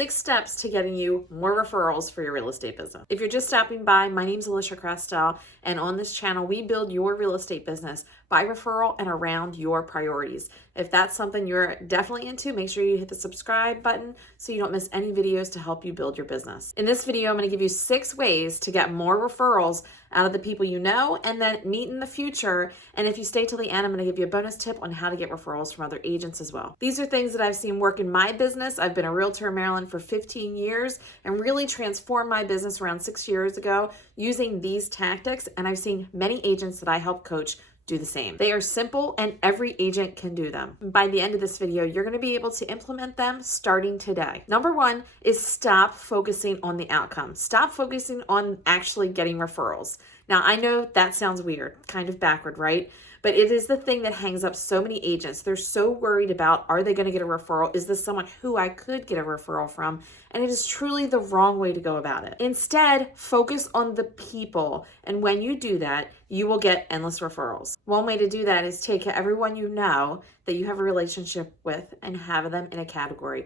6 steps to getting you more referrals for your real estate business. If you're just stopping by, my name is Alisia Krastel, and on this channel, we build your real estate business by referral and around your priorities. If that's something you're definitely into, make sure you hit the subscribe button so you don't miss any videos to help you build your business. In this video, I'm going to give you 6 ways to get more referrals out of the people you know and then meet in the future. And if you stay till the end, I'm going to give you a bonus tip on how to get referrals from other agents as well. These are things that I've seen work in my business. I've been a realtor in Maryland for 15 years and really transformed my business around 6 years ago using these tactics. And I've seen many agents that I help coach do the same. They are simple and every agent can do them. By the end of this video, you're going to be able to implement them starting today. Number 1 is stop focusing on the outcome. Stop focusing on actually getting referrals. Now, I know that sounds weird, kind of backward, right? But it is the thing that hangs up so many agents. They're so worried about, are they going to get a referral? Is this someone who I could get a referral from? And it is truly the wrong way to go about it. Instead, focus on the people. And when you do that, you will get endless referrals. One way to do that is take everyone you know that you have a relationship with and have them in a category.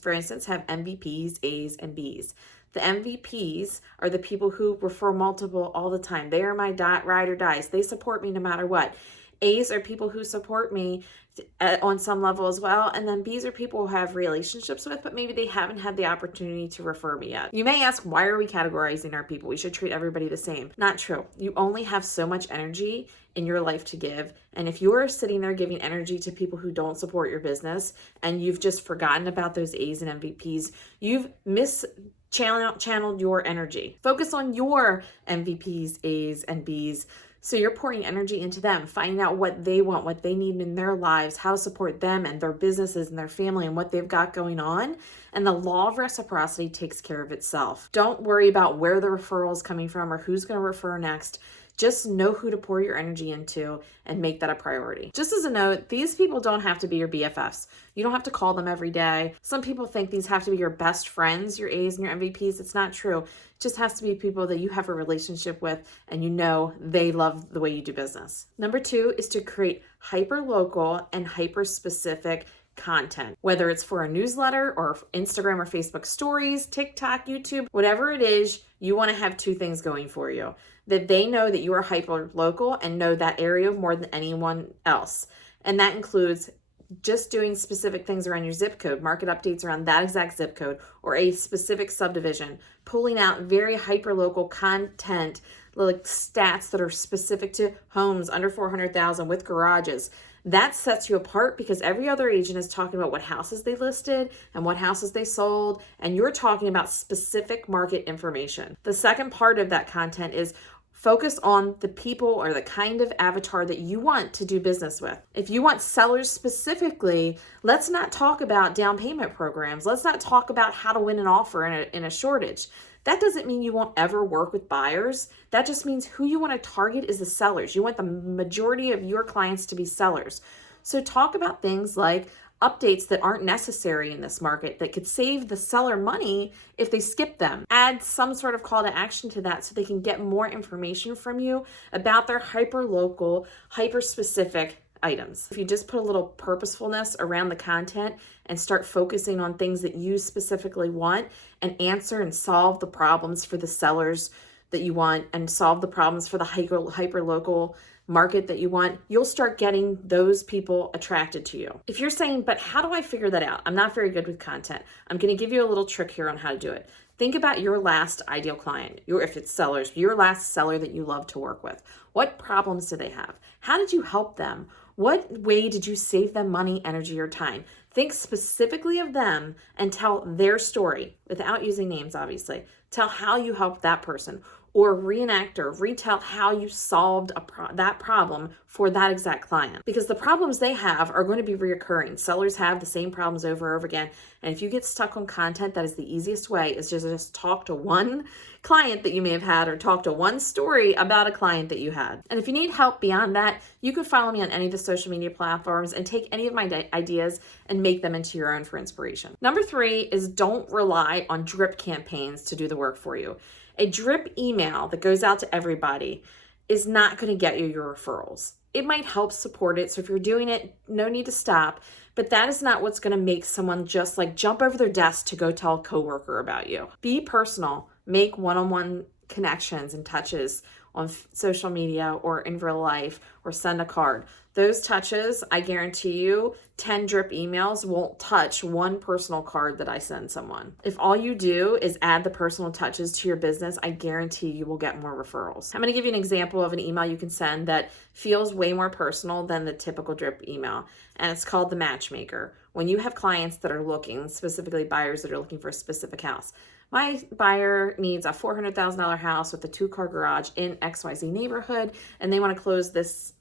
For instance, have MVPs, A's, and B's. The MVPs are the people who refer multiple all the time. They are my ride or dies. They support me no matter what. A's are people who support me on some level as well. And then B's are people who have relationships with, but maybe they haven't had the opportunity to refer me yet. You may ask, why are we categorizing our people? We should treat everybody the same. Not true. You only have so much energy in your life to give. And if you're sitting there giving energy to people who don't support your business and you've just forgotten about those A's and MVPs, you've channeled your energy. Focus on your MVPs, A's, and B's. So you're pouring energy into them, finding out what they want, what they need in their lives, how to support them and their businesses and their family and what they've got going on. And the law of reciprocity takes care of itself. Don't worry about where the referral is coming from or who's going to refer next. Just know who to pour your energy into and make that a priority. Just as a note, these people don't have to be your BFFs. You don't have to call them every day. Some people think these have to be your best friends, your A's and your MVPs. It's not true. It just has to be people that you have a relationship with and you know they love the way you do business. Number 2 is to create hyperlocal and hyperspecific content, whether it's for a newsletter or Instagram or Facebook stories, TikTok, YouTube, whatever it is, you want to have 2 things going for you. That they know that you are hyper local and know that area more than anyone else. And that includes just doing specific things around your zip code, market updates around that exact zip code or a specific subdivision, pulling out very hyper local content, like stats that are specific to homes under 400,000 with garages. That sets you apart because every other agent is talking about what houses they listed and what houses they sold, and you're talking about specific market information. The second part of that content is focus on the people or the kind of avatar that you want to do business with. If you want sellers specifically, let's not talk about down payment programs. Let's not talk about how to win an offer in a shortage. That doesn't mean you won't ever work with buyers. That just means who you want to target is the sellers. You want the majority of your clients to be sellers. So talk about things like updates that aren't necessary in this market that could save the seller money if they skip them. Add some sort of call to action to that so they can get more information from you about their hyper-local, hyper-specific items. If you just put a little purposefulness around the content and start focusing on things that you specifically want and answer and solve the problems for the sellers that you want and solve the problems for the hyper-local market that you want, you'll start getting those people attracted to you. If you're saying, but how do I figure that out? I'm not very good with content. I'm going to give you a little trick here on how to do it. Think about your last ideal client, if it's sellers, your last seller that you love to work with. What problems do they have? How did you help them? What way did you save them money, energy, or time? Think specifically of them and tell their story without using names, obviously. Tell how you helped that person or reenact or retell how you solved that problem for that exact client. Because the problems they have are going to be reoccurring. Sellers have the same problems over and over again. And if you get stuck on content, that is the easiest way is just talk to one client that you may have had or talk to one story about a client that you had. And if you need help beyond that, you can follow me on any of the social media platforms and take any of my ideas and make them into your own for inspiration. Number 3 is don't rely on drip campaigns to do the work for you. A drip email that goes out to everybody is not going to get you your referrals. It might help support it. So if you're doing it, no need to stop. But that is not what's going to make someone just like jump over their desk to go tell a coworker about you. Be personal. Make one-on-one connections and touches on social media or in real life, or send a card. Those touches, I guarantee you, 10 drip emails won't touch one personal card that I send someone. If all you do is add the personal touches to your business, I guarantee you will get more referrals. I'm going to give you an example of an email you can send that feels way more personal than the typical drip email, and it's called the matchmaker. When you have clients that are looking, specifically buyers that are looking for a specific house. My buyer needs a $400,000 house with a 2-car garage in XYZ neighborhood, and they want to close this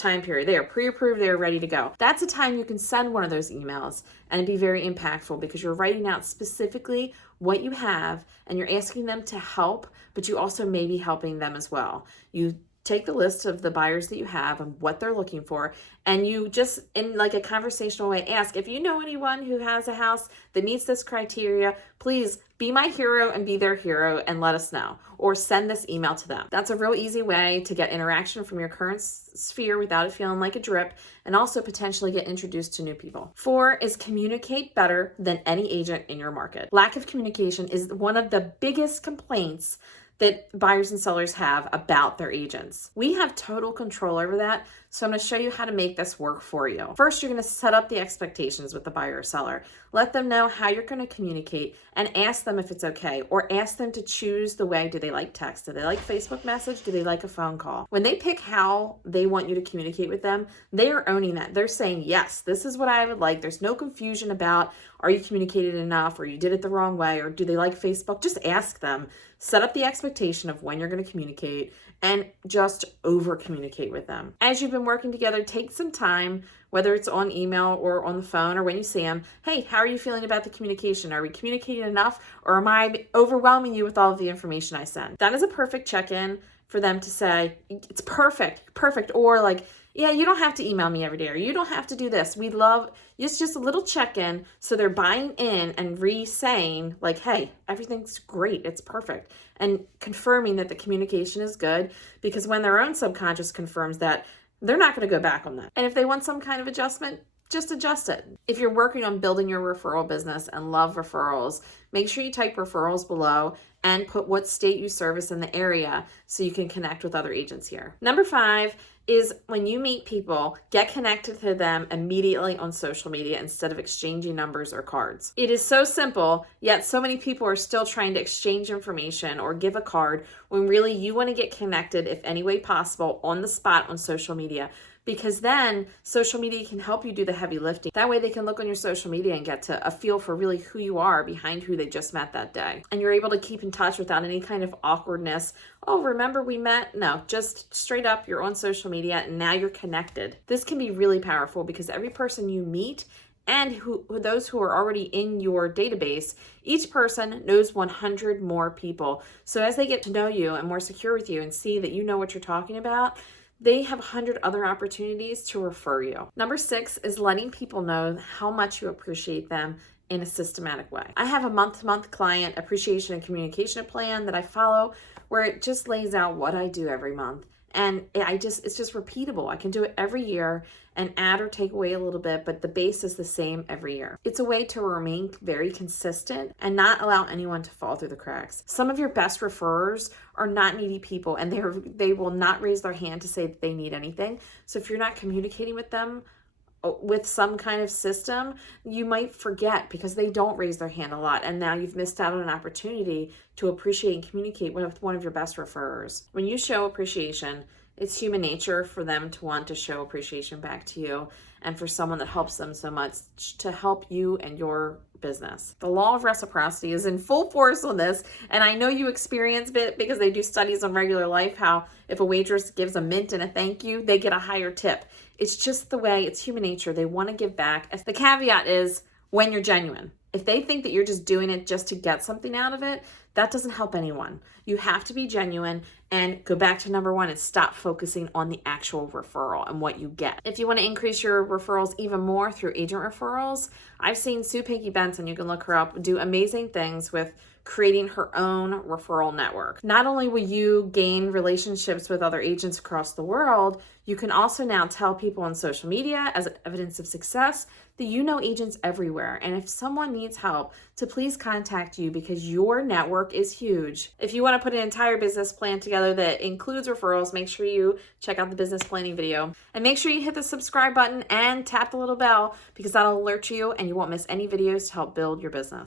time period. They are pre-approved, they are ready to go. That's a time you can send one of those emails and it'd be very impactful because you're writing out specifically what you have and you're asking them to help, but you also may be helping them as well. You take the list of the buyers that you have and what they're looking for, and you just, in like a conversational way, ask, if you know anyone who has a house that meets this criteria, please be my hero and be their hero and let us know, or send this email to them. That's a real easy way to get interaction from your current sphere without it feeling like a drip, and also potentially get introduced to new people. 4 is communicate better than any agent in your market. Lack of communication is one of the biggest complaints that buyers and sellers have about their agents. We have total control over that, so I'm going to show you how to make this work for you. First, you're going to set up the expectations with the buyer or seller. Let them know how you're going to communicate and ask them if it's okay, or ask them to choose the way. Do they like text? Do they like Facebook message? Do they like a phone call? When they pick how they want you to communicate with them, they are owning that. They're saying, yes, this is what I would like. There's no confusion about, are you communicated enough, or you did it the wrong way, or do they like Facebook? Just ask them. Set up the expectation of when you're going to communicate and just over communicate with them. As you've been working together, take some time, whether it's on email or on the phone or when you see them. Hey, how are you feeling about the communication? Are we communicating enough, or am I overwhelming you with all of the information I send? That is a perfect check-in for them to say, it's perfect. Or like, yeah, you don't have to email me every day, or you don't have to do this. We love, it's just a little check-in so they're buying in and re-saying like, hey, everything's great, it's perfect. And confirming that the communication is good, because when their own subconscious confirms that, they're not going to go back on that. And if they want some kind of adjustment, just adjust it. If you're working on building your referral business and love referrals, make sure you type referrals below and put what state you service in the area so you can connect with other agents here. Number 5 is when you meet people, get connected to them immediately on social media instead of exchanging numbers or cards. It is so simple, yet so many people are still trying to exchange information or give a card when really you want to get connected, if any way possible, on the spot on social media. Because then social media can help you do the heavy lifting. That way they can look on your social media and get to a feel for really who you are behind who they just met that day. And you're able to keep in touch without any kind of awkwardness. Oh, remember we met? No, just straight up, you're on social media and now you're connected. This can be really powerful because every person you meet and those who are already in your database, each person knows 100 more people. So as they get to know you and more secure with you and see that you know what you're talking about, they have 100 other opportunities to refer you. Number 6 is letting people know how much you appreciate them in a systematic way. I have a month-to-month client appreciation and communication plan that I follow where it just lays out what I do every month. And it's just repeatable. I can do it every year and add or take away a little bit, but the base is the same every year. It's a way to remain very consistent and not allow anyone to fall through the cracks. Some of your best referrers are not needy people, and they will not raise their hand to say that they need anything. So if you're not communicating with them with some kind of system, you might forget because they don't raise their hand a lot, and now you've missed out on an opportunity to appreciate and communicate with one of your best referrers. When you show appreciation, it's human nature for them to want to show appreciation back to you, and for someone that helps them so much to help you and your business. The law of reciprocity is in full force on this, and I know you experience it because they do studies on regular life, how if a waitress gives a mint and a thank you, they get a higher tip. It's just the way, it's human nature. They want to give back. The caveat is when you're genuine. If they think that you're just doing it just to get something out of it, That doesn't help anyone. You have to be genuine and go back to number one and stop focusing on the actual referral and what you get. If you want to increase your referrals even more through agent referrals, I've seen Sue Pinky Benson, you can look her up, do amazing things with creating her own referral network. Not only will you gain relationships with other agents across the world, you can also now tell people on social media as evidence of success that you know agents everywhere. And if someone needs help, to please contact you because your network is huge. If you want to put an entire business plan together that includes referrals, make sure you check out the business planning video. And make sure you hit the subscribe button and tap the little bell because that'll alert you and you won't miss any videos to help build your business.